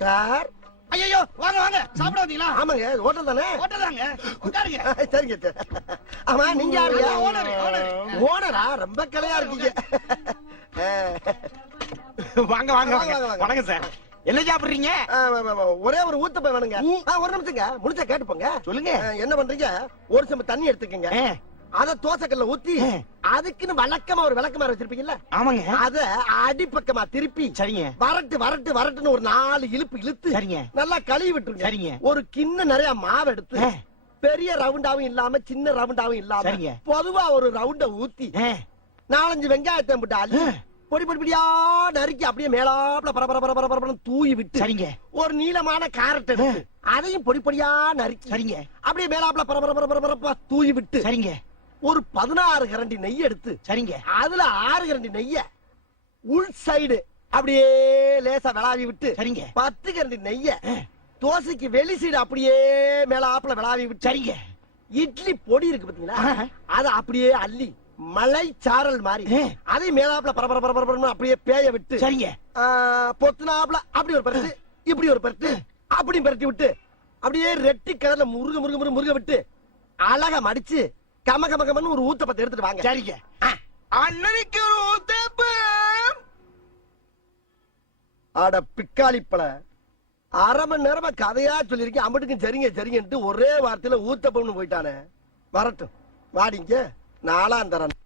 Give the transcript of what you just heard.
Sir. ஐயோ வாங்க வாங்க சாப்பிட வந்தீங்களா? ஆமாங்க, ஹோட்டல் தானே. ஹோட்டல் தாங்க, உட்காருங்க. சரிங்க. ஆமா, நீங்க யாருங்க? ஓனர். ஓனரா? ரொம்ப கலையா இருக்கீங்க. வாங்க வாங்க வாங்க. வணக்கம் சார். என்ன சாப்பிடுறீங்க? ஒரே ஒரு ஊத்தப்ப வேணுங்க. ஒரு நிமிஷங்க, முடிச்சா கேட்டு போங்க. சொல்லுங்க. என்ன பண்றீங்க? ஒரு செம்பு தண்ணி எடுத்துக்கங்க. அத தோசைக்கல்ல ஊத்தி அதுக்குன்னு வழக்கமா ஒரு விளக்கமாறு வச்சிருப்பீங்கல்ல? ஆமாங்க. அத அடிப்பக்கமா திருப்பி சரிங்க. வரட்டுன்னு ஒரு 4 இழுப்பு இழுத்து சரிங்க. நல்லா கழுவி விட்டுருங்க. சரிங்க. ஒரு கிண்ணம் நிறைய மாவு எடுத்து பெரிய ரவுண்டாவும் இல்லாம சின்ன ரவுண்டாவும் இல்லாம சரிங்க. பொதுவா ஒரு ரவுண்ட ஊத்தி 4-5 வெங்காயத்தை போட்டு அள்ளி பொடி பொடியா நறுக்கி அப்படியே மேலாப்ல பரபர தூவி விட்டு சரிங்க. ஒரு நீளமான கேரட் எடுத்து அதையும் பொடி பொடியா நறுக்கி சரிங்க. அப்படியே மேலாப்ல பரபர தூவி விட்டு சரிங்க. ஒரு 16 கரண்டி நெய் எடுத்து சரிங்க. அதுல 6 கரண்டி நெய்ய உள் சைடு அப்படியே லேசா விளாவி விட்டு சரிங்க. 10 கரண்டி நெய்ய தோசைக்கு வெளி சைடு அப்படியே மேலாப்ல விளாவி விட்டு சரிங்க. இட்லி பொடி இருக்கு பாத்தீங்களா, அத அப்படியே அள்ளி மலை சாரல் மாதிரி அதை மேலாப்ல பரபர அப்படியே பேய விட்டு சரிங்க. பொத்துனாப்ல அப்படி ஒரு பரட்டு, இப்படி ஒரு பரட்டு, அப்படி பரட்டி விட்டு அப்படியே ரெட்டி கலர்ல முருக விட்டு அழகா மடிச்சு கமன்னு ஒரு ஊத்தப்பத்தை எடுத்துட்டு வாங்க. சரிங்க. அண்ணனுக்கு ஒரு ஊத்தப்பம். அட பிக்காளிப்பழ, அரை மணி நேரமா கதையா சொல்லிருக்கேன். அம்பட்டுக்கும் சரிங்கன்ட்டு ஒரே வார்த்தையில ஊத்தப்பம்னு போயிட்டானே. வரட்டும், வாடிங்க, நாலாம் தரேன்.